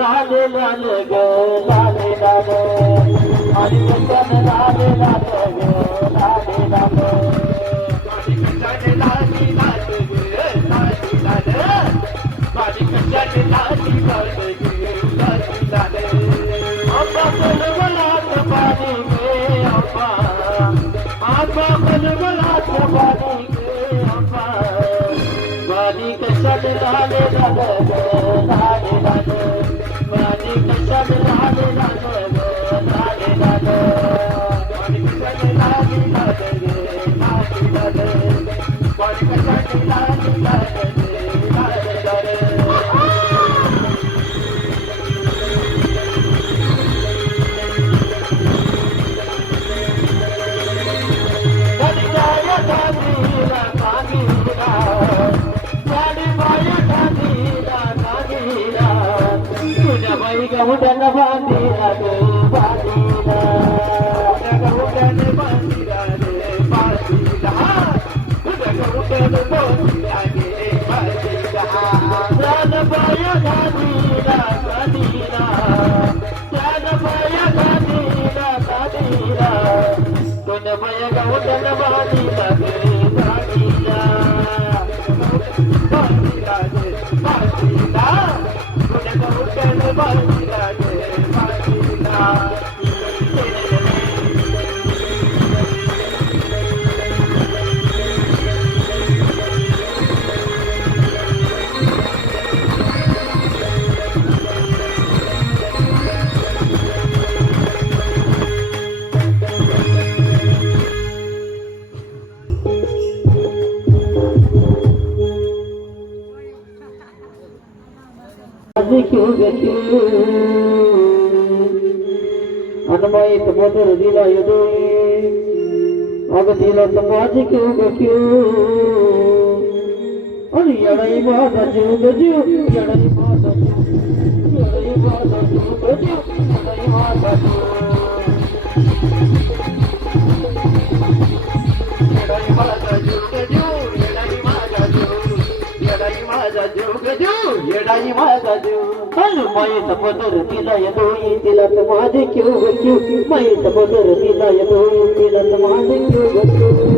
लाले लाले ग लाले लाले माझी कशान लाले लाले ग लाले लाले माझी कशान लाले लाले ग लाले लाले माझी कशान लाले लाले ग लाले लाले अब्बा बलबलात पानी गे अब्बा अब्बा बलबलात पानी गे अब्बा माझी कशान लाले लाले ग लाले लाले माझी कशान लाले लाले ग लाले लाले माझी कशान लाले लाले ग लाले लाले माझी कशान लाले लाले ग लाले लाले गहुडन बांधीला गे बांधीला गहुडन बांधीला रे बांधीला गहुडन बांधीला गे बांधीला जान पाया गादीला गादीला जान पाया गादीला गादीला कोण पाया गहुडन बांधीला गे बांधीला बांधीला गे बांधीला गहुडन बांधीला गे बांधीला क्यों अनमाई तमोदर दिला यदो अब दिला समाज क्यों अरे यड़ई माता जुग जू यड़ई माता जुग यड़ई माता जुग जू यड़ई माता जुग यड़ई माता जुग जू यड़ई माता जुग यड़ई माता जुग जू यड़ई माता जुग माई तपदर दिला यदोई दिला समाज क्यों मैं तपदर दिला यदोई दिला समाज क्यों